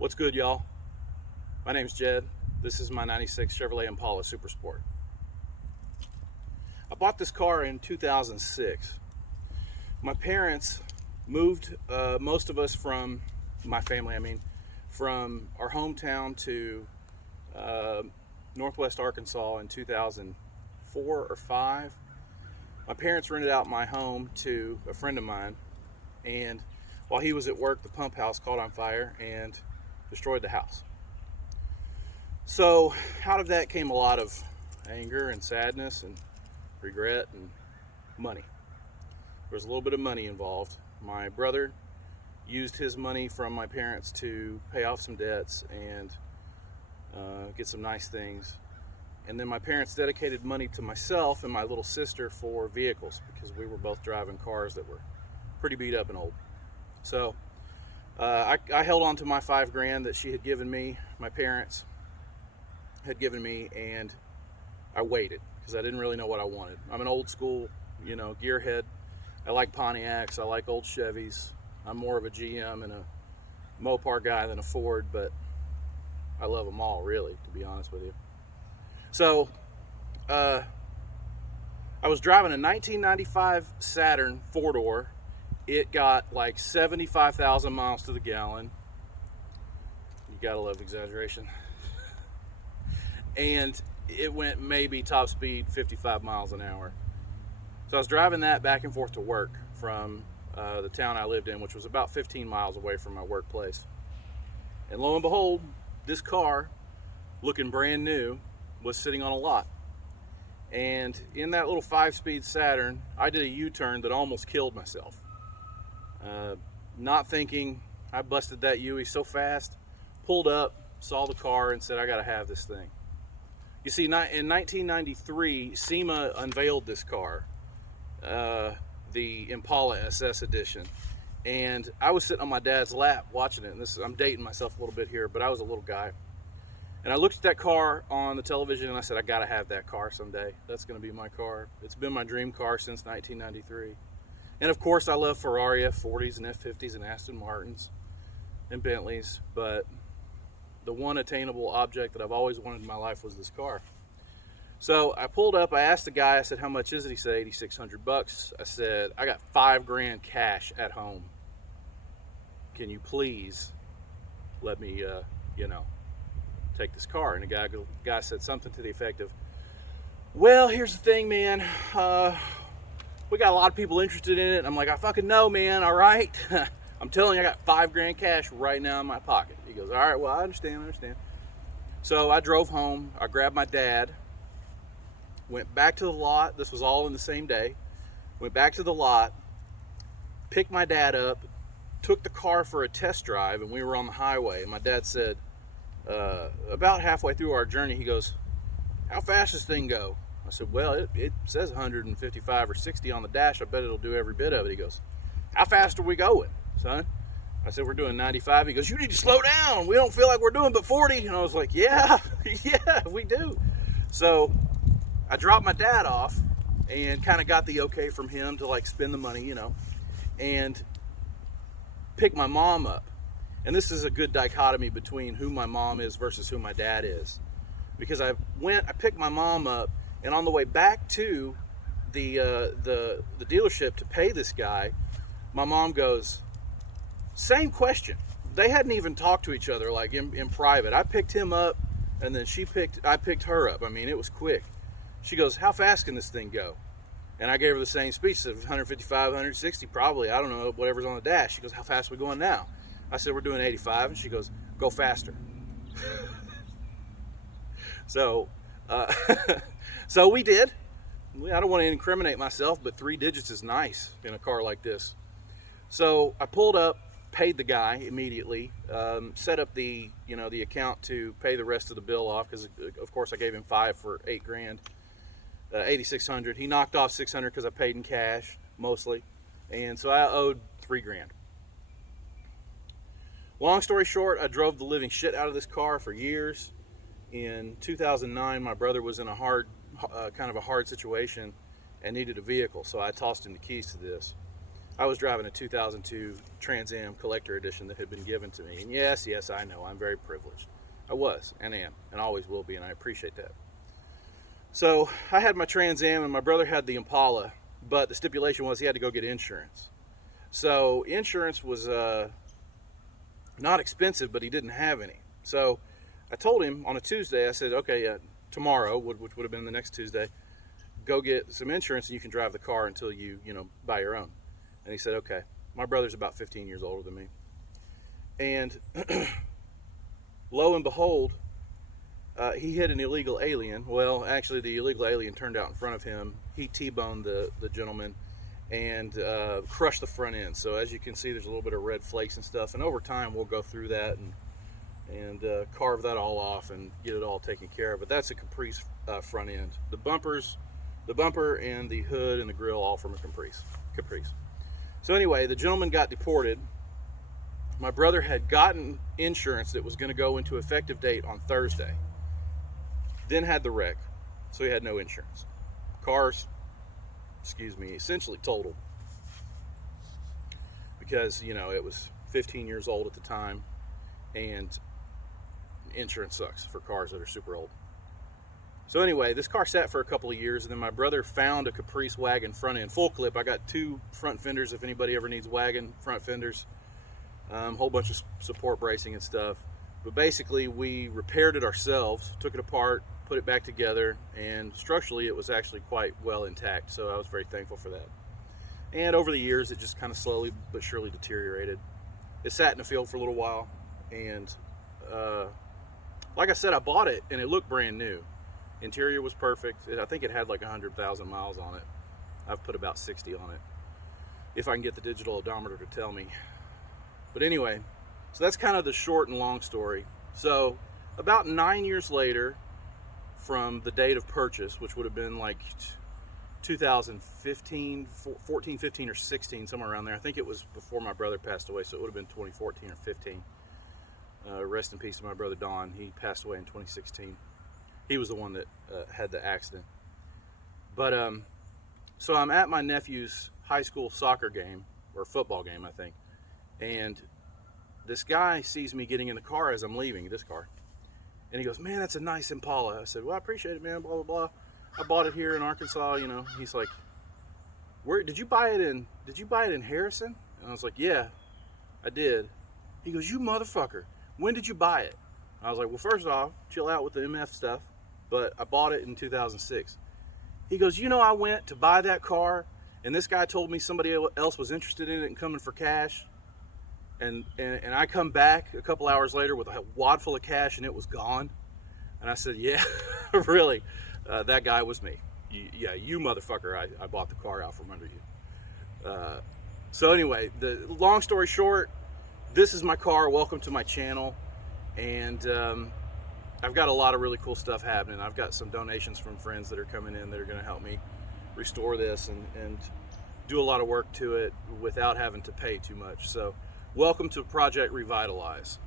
What's good, y'all? My name's Jed. This is my 96 Chevrolet Impala Super Sport. I bought this car in 2006. My parents moved most of us from, my family, from our hometown to Northwest Arkansas in 2004 or 5. My parents rented out my home to a friend of mine, and while he was at work, the pump house caught on fire and destroyed the house. So out of that came a lot of anger and sadness and regret and money. There was a little bit of money involved. My brother used his money from my parents to pay off some debts and get some nice things. And then my parents dedicated money to myself and my little sister for vehicles because we were both driving cars that were pretty beat up and old. So I held on to my $5,000 that she had given me, my parents had given me, and I waited because I didn't really know what I wanted. I'm an old school, gearhead. I like Pontiacs, I like old Chevys. I'm more of a GM and a Mopar guy than a Ford, but I love them all, really, to be honest with you. So I was driving a 1995 Saturn 4-door. It got like 75,000 miles to the gallon. You gotta love exaggeration. And it went maybe top speed 55 miles an hour. So I was driving that back and forth to work from the town I lived in, which was about 15 miles away from my workplace. And lo and behold, this car, looking brand new, was sitting on a lot. And in that little 5-speed Saturn, I did a U-turn that almost killed myself. Not thinking, I busted that UE so fast, pulled up, saw the car, and said, I gotta have this thing. You see, in 1993, SEMA unveiled this car, the Impala SS edition, and I was sitting on my dad's lap watching it. And I'm dating myself a little bit here, but I was a little guy, and I looked at that car on the television, and I said, I gotta have that car someday. That's gonna be my car. It's been my dream car since 1993. And of course, I love Ferrari F40s and F50s and Aston Martins and Bentleys, but the one attainable object that I've always wanted in my life was this car. So I pulled up, I asked the guy, I said, how much is it? He said, $8,600. I said, I got $5,000 cash at home. Can you please let me, take this car? And the guy said something to the effect of, well, here's the thing, man. We got a lot of people interested in it. I'm like, I fucking know, man, all right? I'm telling you, I got $5,000 cash right now in my pocket. He goes, all right, well, I understand. So I drove home. I grabbed my dad, went back to the lot. This was all in the same day. Went back to the lot, picked my dad up, took the car for a test drive, and we were on the highway. And my dad said, about halfway through our journey, he goes, how fast does this thing go? I said, well, it says 155 or 60 on the dash. I bet it'll do every bit of it. He goes, how fast are we going, son? I said, we're doing 95. He goes, you need to slow down. We don't feel like we're doing but 40. And I was like, yeah, we do. So I dropped my dad off and kind of got the okay from him to like spend the money, and pick my mom up. And this is a good dichotomy between who my mom is versus who my dad is. Because I picked my mom up, and on the way back to the dealership to pay this guy, my mom goes, same question. They hadn't even talked to each other like in private. I picked him up, and then I picked her up. I mean, it was quick. She goes, how fast can this thing go? And I gave her the same speech, said 155, 160 probably. I don't know, whatever's on the dash. She goes, how fast are we going now? I said, we're doing 85. And she goes, go faster. So we did. I don't want to incriminate myself, but 3 digits is nice in a car like this. So I pulled up, paid the guy immediately, set up the account to pay the rest of the bill off, because of course I gave him $5,000 for $8,000, $8,600. He knocked off $600 because I paid in cash mostly, and so I owed $3,000. Long story short, I drove the living shit out of this car for years. In 2009, my brother was in a hard situation and needed a vehicle, so I tossed him the keys to this. I was driving a 2002 Trans Am Collector Edition that had been given to me. And yes, I know, I'm very privileged. I was, and am, and always will be, and I appreciate that. So I had my Trans Am, and my brother had the Impala, but the stipulation was he had to go get insurance. So insurance was not expensive, but he didn't have any. So I told him on a Tuesday, I said, okay, tomorrow, which would have been the next Tuesday, go get some insurance and you can drive the car until you buy your own. And he said, okay. My brother's about 15 years older than me. And lo and behold, he hit an illegal alien. Well, actually, the illegal alien turned out in front of him. He T-boned the gentleman and crushed the front end. So as you can see, there's a little bit of red flakes and stuff. And over time, we'll go through that and carve that all off and get it all taken care of. But that's a Caprice front end. The bumper and the hood and the grill all from a Caprice. So anyway, the gentleman got deported. My brother had gotten insurance that was going to go into effective date on Thursday. Then had the wreck, so he had no insurance. Car's, essentially totaled. Because, it was 15 years old at the time, and insurance sucks for cars that are super old. So anyway, this car sat for a couple of years, and then my brother found a Caprice wagon front end, full clip. I got 2 front fenders if anybody ever needs wagon front fenders. Whole bunch of support bracing and stuff. But basically, we repaired it ourselves, took it apart, put it back together, and structurally it was actually quite well intact, so I was very thankful for that. And over the years, it just kind of slowly but surely deteriorated. It sat in the field for a little while, and like I said, I bought it, and it looked brand new. Interior was perfect. I think it had like 100,000 miles on it. I've put about 60 on it, if I can get the digital odometer to tell me. But anyway, so that's kind of the short and long story. So about 9 years later from the date of purchase, which would have been like 2015, 14, 15, or 16, somewhere around there. I think it was before my brother passed away, so it would have been 2014 or 15. Rest in peace to my brother Don. He passed away in 2016. He was the one that had the accident. But so I'm at my nephew's high school soccer game, or football game, I think. And this guy sees me getting in the car as I'm leaving, this car. And he goes, man, that's a nice Impala. I said, well, I appreciate it, man, blah, blah, blah. I bought it here in Arkansas, He's like, where did you buy it in Harrison? And I was like, yeah, I did. He goes, you motherfucker, when did you buy it? I was like, well, first off, chill out with the MF stuff, but I bought it in 2006. He goes, I went to buy that car, and this guy told me somebody else was interested in it and coming for cash. And I come back a couple hours later with a wad full of cash, and it was gone. And I said, yeah, really, that guy was me. You motherfucker, I bought the car out from under you. So anyway, the long story short, this is my car. Welcome to my channel. And I've got a lot of really cool stuff happening. I've got some donations from friends that are coming in that are going to help me restore this and do a lot of work to it without having to pay too much. So welcome to Project Revitalize.